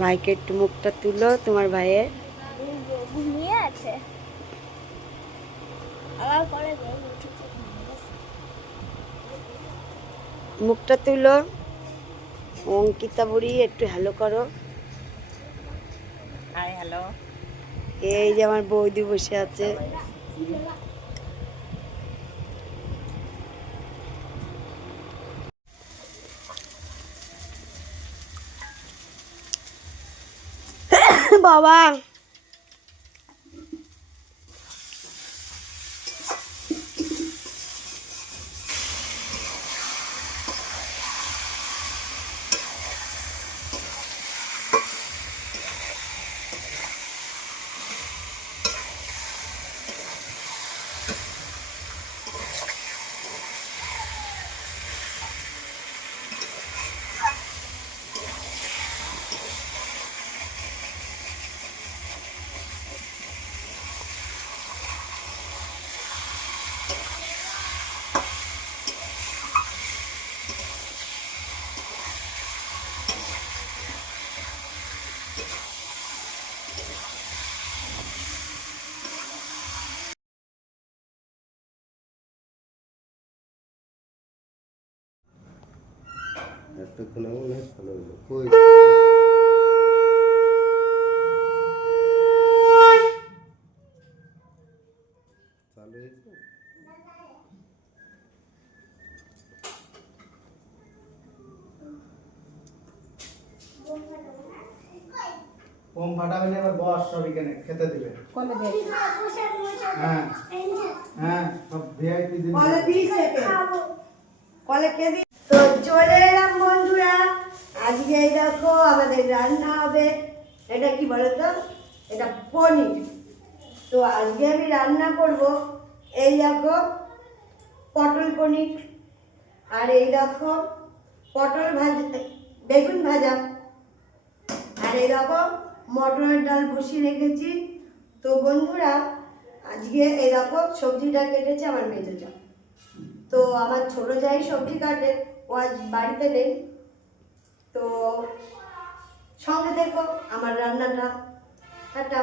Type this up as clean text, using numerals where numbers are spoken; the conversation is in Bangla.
ভাইকে একটু মুখটা তুলো, তোমার ভাইয়ের ঘুমিয়ে আছে। মুখটা তুলো। অঙ্কিতা বুড়ি একটু হ্যালো করো। Hi hello. এই যে আমার বৌদি বসে আছে। বাবা এতক্ষণ মনে হয় ভালো হলো। কই চালু হয়েছে? ওম ফাটাবে না, এবার বস সব এখানে খেতে দিবে। কলে দে। হ্যাঁ হ্যাঁ, সব ভিআইপি দিন। কলে দিয়েছে কলে কে দি তো চলে এলাম বন্ধুরা। আজকে এই দেখো আমাদের রান্না হবে। এটা কি বলো তো, এটা পনির। তো আজকে আমি রান্না করব এই দেখো পটল পনির, আর এই দেখো পটল ভাজা, বেগুন ভাজা, আর এই দেখো মটরের ডাল বসিয়ে রেখেছি। তো বন্ধুরা আজকে এই দেখো সবজিটা কেটেছে আমার মেজোটা। তো আমার ছোট যাই সবজি কাটে, ও আজ বাড়িতে নেই। তো সঙ্গে দেখো আমার রান্নাটা। টাটা।